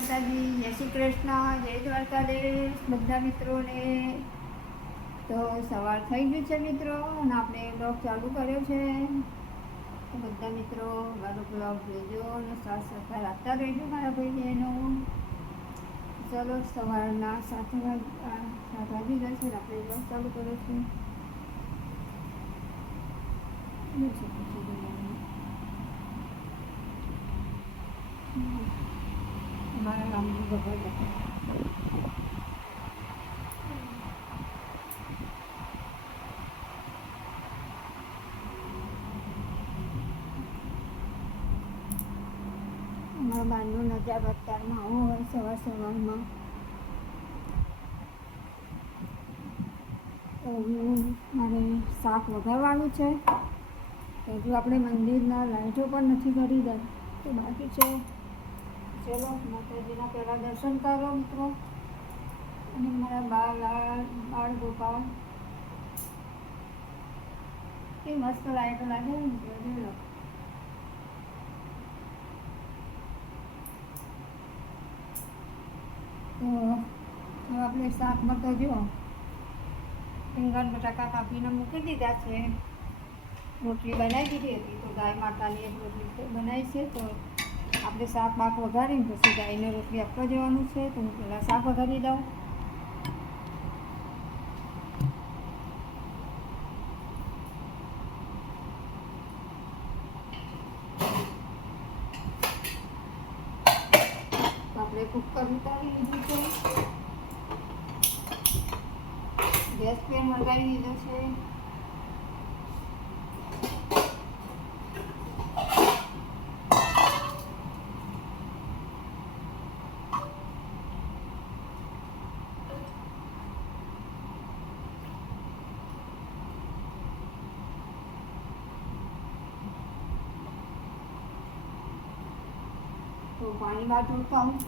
માતાજી, જય શ્રી કૃષ્ણ, જય દ્વારકાધીશ, બધા મિત્રોને તો સવાર થઈ ગયું છે મિત્રો અને આપણે બ્લોગ ચાલુ કર્યો છે. બધા મિત્રો મારો બ્લોગ જોજો અને સાથ સહકાર આપતા રહેજો મારા ભાઈ બહેનો ચલો સવારના સાત સાત વાગી ગયા છે આપણે બ્લોગ ચાલુ કર્યો છે. જય શ્રી કૃષ્ણ બધાને. ભગવાન મારા બહારનો નજારો બતારમાં આવો હોય સવાર સવારમાં. તો હું મારે શાક વઘારવાનું છે. હજુ આપણે મંદિરના લાઈટો પણ નથી કરી દે તો બાકી છે ચલો, માતાજીના પહેલાં દર્શન કરો મિત્રો. અને મારા બાળ બાળ ગોપાલ. એ મસ્ત લાઈટો લાગે ને લો. તો આપણે શાકમાં તો જો રીંગણ, બટાકા કાપીને મૂકી દીધા છે. રોટલી બનાવી દીધી હતી, તો ગાય માતાની એક રોટલી બનાવી છે, તો આપણે શાક બાક વઘારીને પછી ગાયને રોટલી આપવા જવાનું છે, તો હું પહેલાં શાક વઘારી દઉં તો આપણે કુકર ઉતારી લીધું છે ગેસ પેન લગાવી દીધો છે તો પાણી બહાર ઢોળતા હું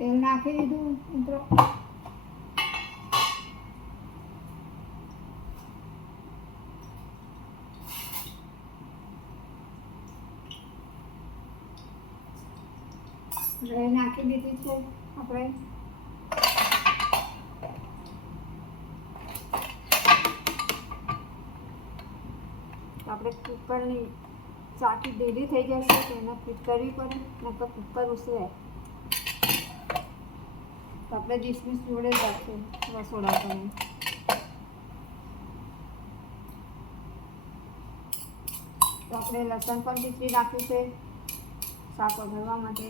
તેલ નાખી દીધું મિત્રો રાઈ નાખી દીધી છે આપણે આપણે કુકરની ચાકી ડેલી થઈ જશે તો એને ફિટ કરવી પડે નકર કુકર ઉસરે તો આપણે ડીશમીશ જોડે જ રાખીએ રસોડા કરીને તો આપણે લસણ પણ પીસી નાખ્યું છે શાક વઘારવા માટે.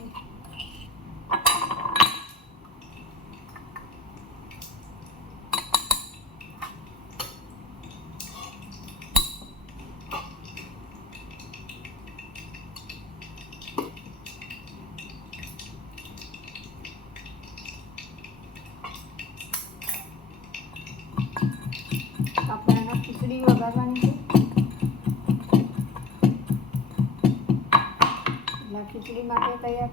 એટલે ખીચડી માટે તૈયાર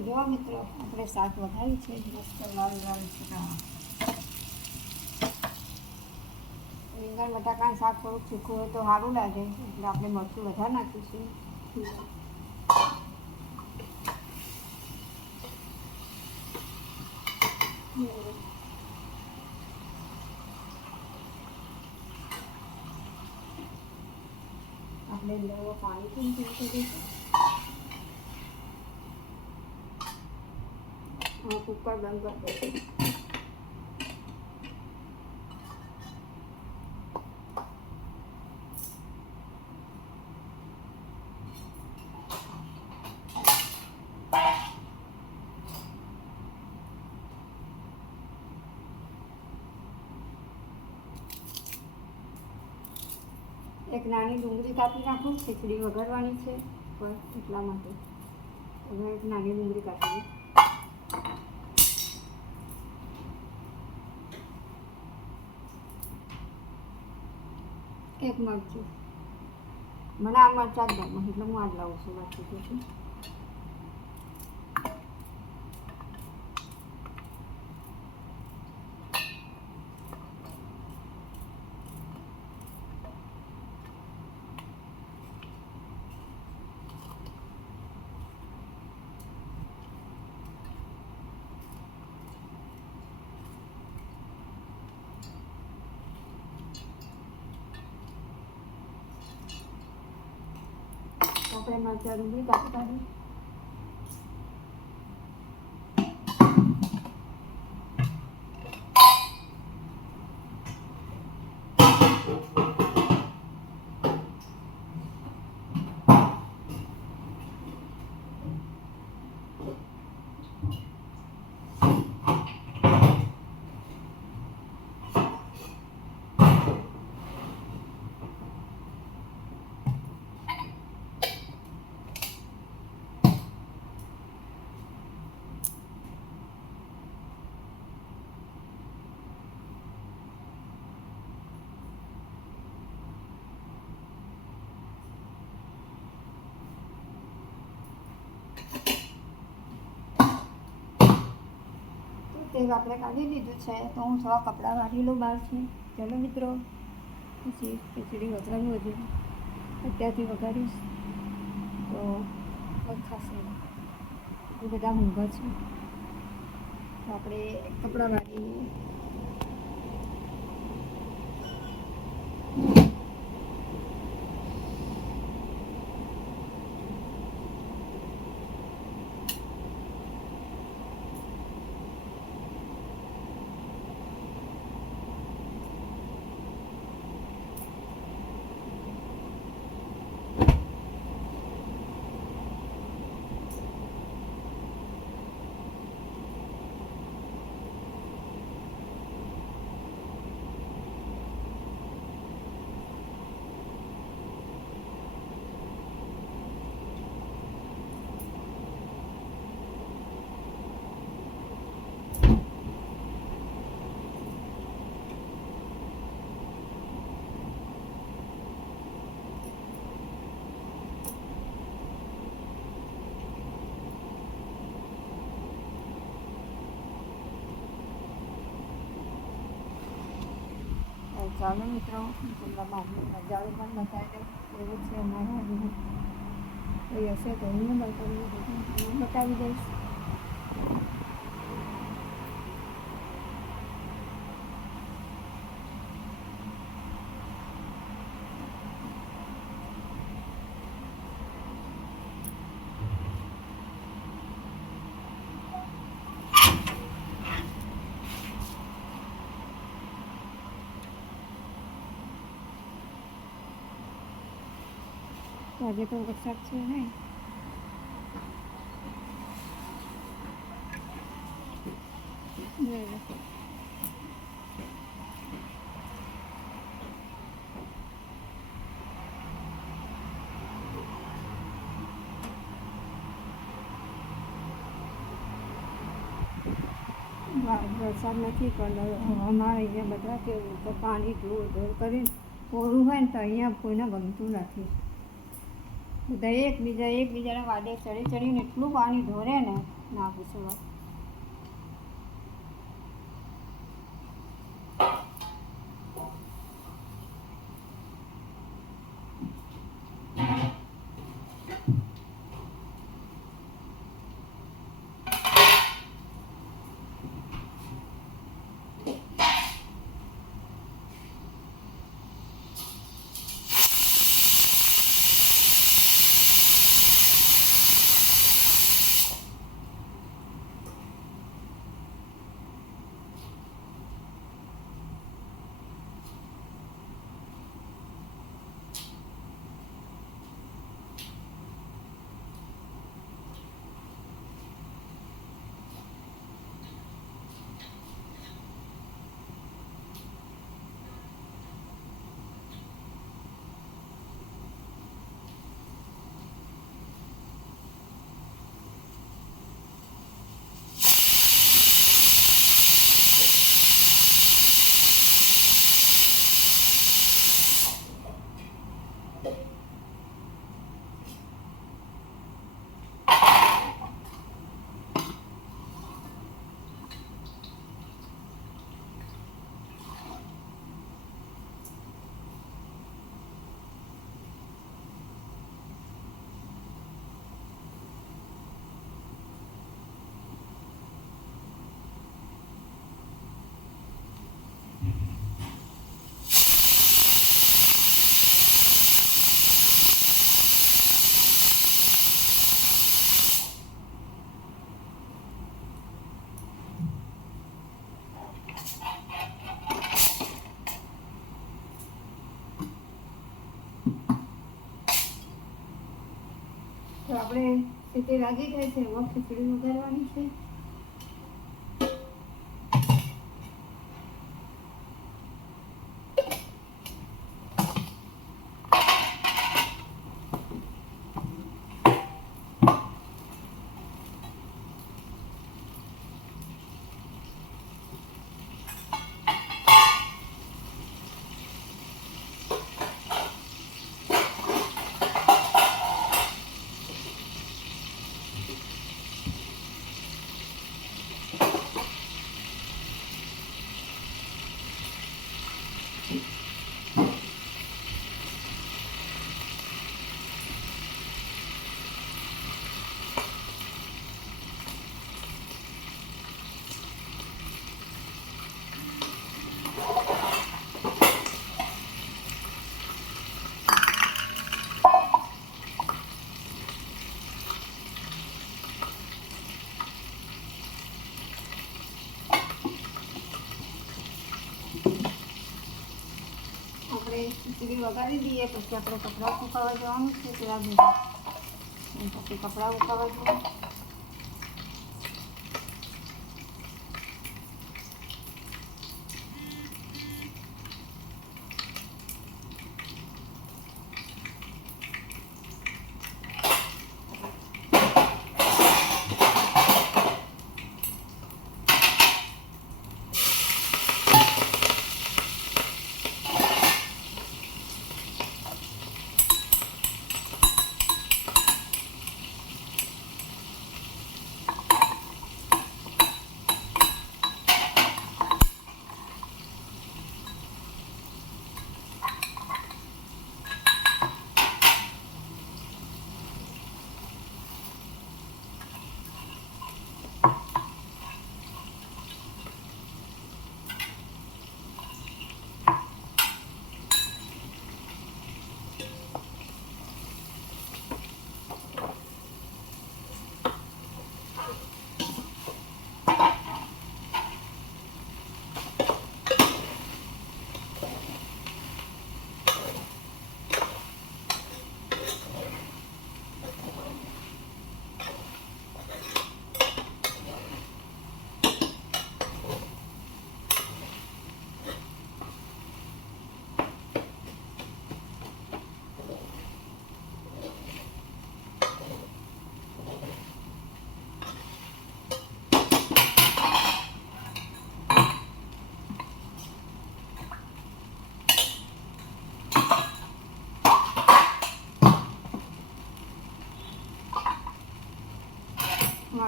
જો મિત્રો આપણે શાક વઘાર્યું છે મસ્ત લાલ લાલ ચૂકા રીંગણ બટાકાનું શાક થોડુંક સૂકું હોય તો સારું લાગે એટલે આપણે મરચું વધારે નાખીશું આપણે લેવો પાણી પણ પીવું હા કુકર બંધ કરી દઈશું એક નાની ડુંગળી કાપી નાખું, ખીચડી વઘારવાની છે પણ એટલા માટે. હવે એક નાની ડુંગળી કાપી એક મરચું. મને આ મરચાં જ ગમે એટલે હું આ જ લાવું છું બાકી તો શું આપણે મરચાં તેલ આપણે કાઢી લીધું છે, તો હું થોડા કપડાં વાળી લઉં બહારથી ચલો મિત્રો પછી ખીચડી વઘારું હજુ. અત્યારથી વઘારીશ. તો ખાશે એ બધા ઊંઘા છે. તો આપણે કપડાં વાળી લઈએ ચાલો મિત્રો તમને બહારનો નજારો પણ બતાવી દઉં. એવું છે અમારા. હશે તો હું દઈશ બતાવી દઈશ. આજે તો વરસાદ છે ને. વરસાદ નથી, પણ અમારે અહીંયા બધા કે પાણી ધોર ધોર કરીને કોરું હોય ને તો અહીંયા કોઈને ગમતું નથી. બધા એકબીજા એકબીજાના વાદે ચડી ચડીને એટલું પાણી ઢોરે ને ના પૂછો આપણે સીટી લાગી ગઈ છે વખત ખીચડી ઉગારવાની છે આપણે વઘારી દઈએ પછી આપણે કપડાં સુકાવા જવાનું છે સુધી પછી કપડાં સુકાવા જવાનું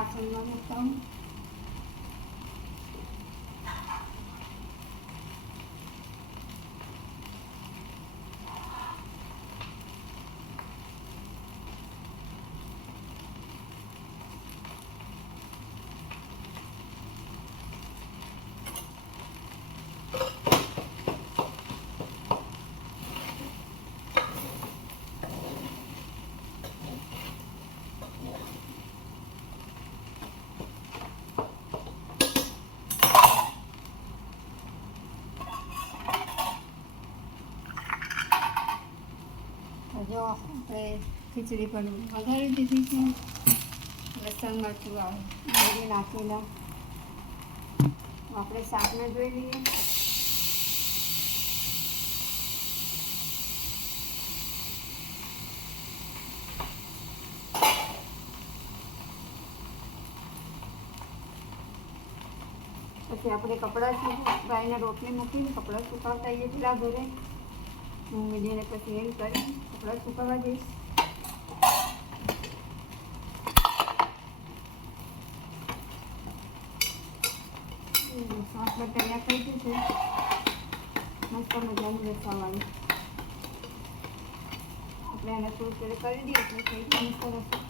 কাঁচা মোড়া মতন આપણે ખીચડી પણ વધારી દીધી છે. લસણ, મરચું નાખેલા આપણે શાકને જોઈ લઈએ. પછી આપણે કપડાં સુકાઈને રોટલી મૂકીને કપડાં સુકાવતા આવીએ પેલા ઘરે. મીડીને પછી એમ કરી આપણે હમ, શાક પણ તૈયાર થઈ ગયું છે મસ્ત મજાનું રસાવાળું આપણે એને થોડું કરી દઈએ એટલે મસ્ત રસો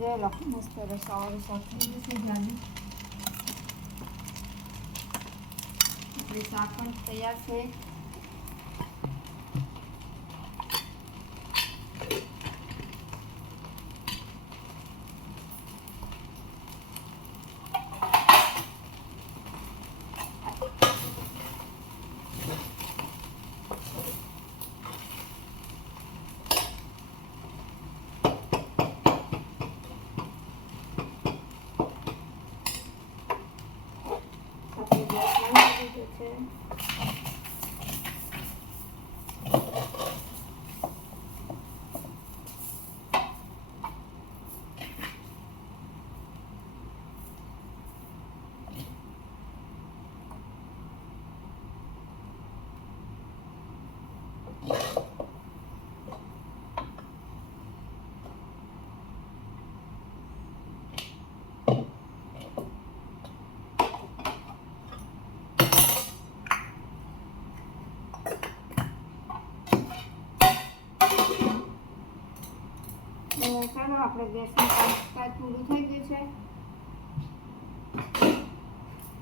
છે જાને આપણી શાક પણ તૈયાર છે આપણે ગેસ બંધ કરી દીધો છે તો ચાલો આપણે ગેસનું કામકાજ પૂરું થઈ ગયું છે.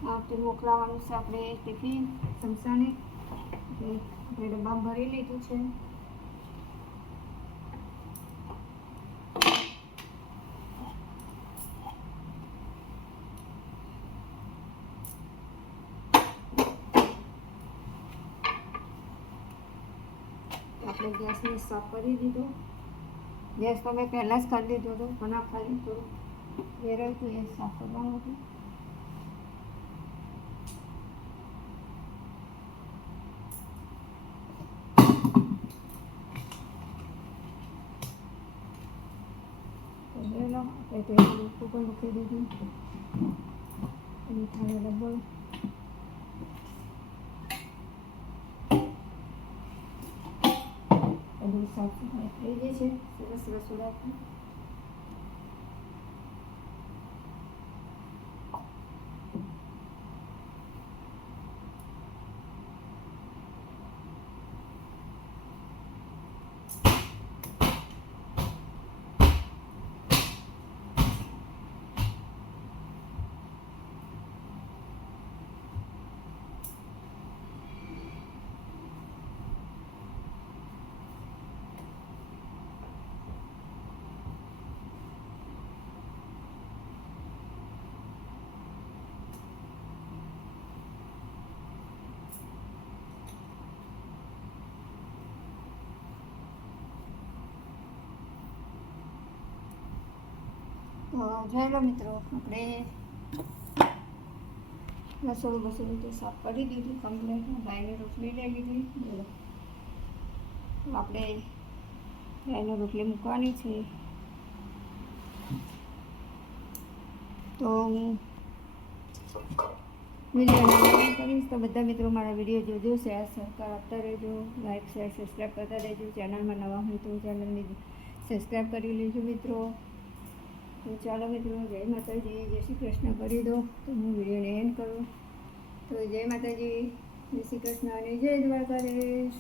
આપણે મોકલાવાનું છે આપણે ટિફિન એટલે આપણે ડબ્બા ભરી લીધું છે. આપણે ગેસને સાફ કરી દીધો. ગેસ તો મેં પહેલાં જ કરી દીધો હતો આ ખાલી થોડું એ સાફ કરવાનું હતું દીધું મીઠાનો ડબ્બો બધું સાફ સફાઈ થઈ ગઈ છે સરસ રસોડાથી તો જોઈ લો મિત્રો. આપણે રસોડું બસોડું તો સાફ કરી દીધું કમ્પ્લેટ ગાયને રોટલી લઈ લીધી. બોલો. આપણે ગાયને રોટલી મૂકવાની છે. તો હું વીડિયો કરીશ. તો બધા મિત્રો મારા વીડિયો જોજો શેર સહકાર આપતા રહેજો. લાઈક શેર સબસ્ક્રાઈબ કરતા રહેજો. ચેનલમાં નવા હોય તો ચેનલની સબસ્ક્રાઈબ કરી લેજો મિત્રો. તો ચાલો મિત્રો, જય માતાજી, જય શ્રી કૃષ્ણ. કરી દો તો હું વિડીયોને એન્ડ કરું. તો જય માતાજી, જય શ્રી કૃષ્ણ અને જય દ્વારકાધીશ.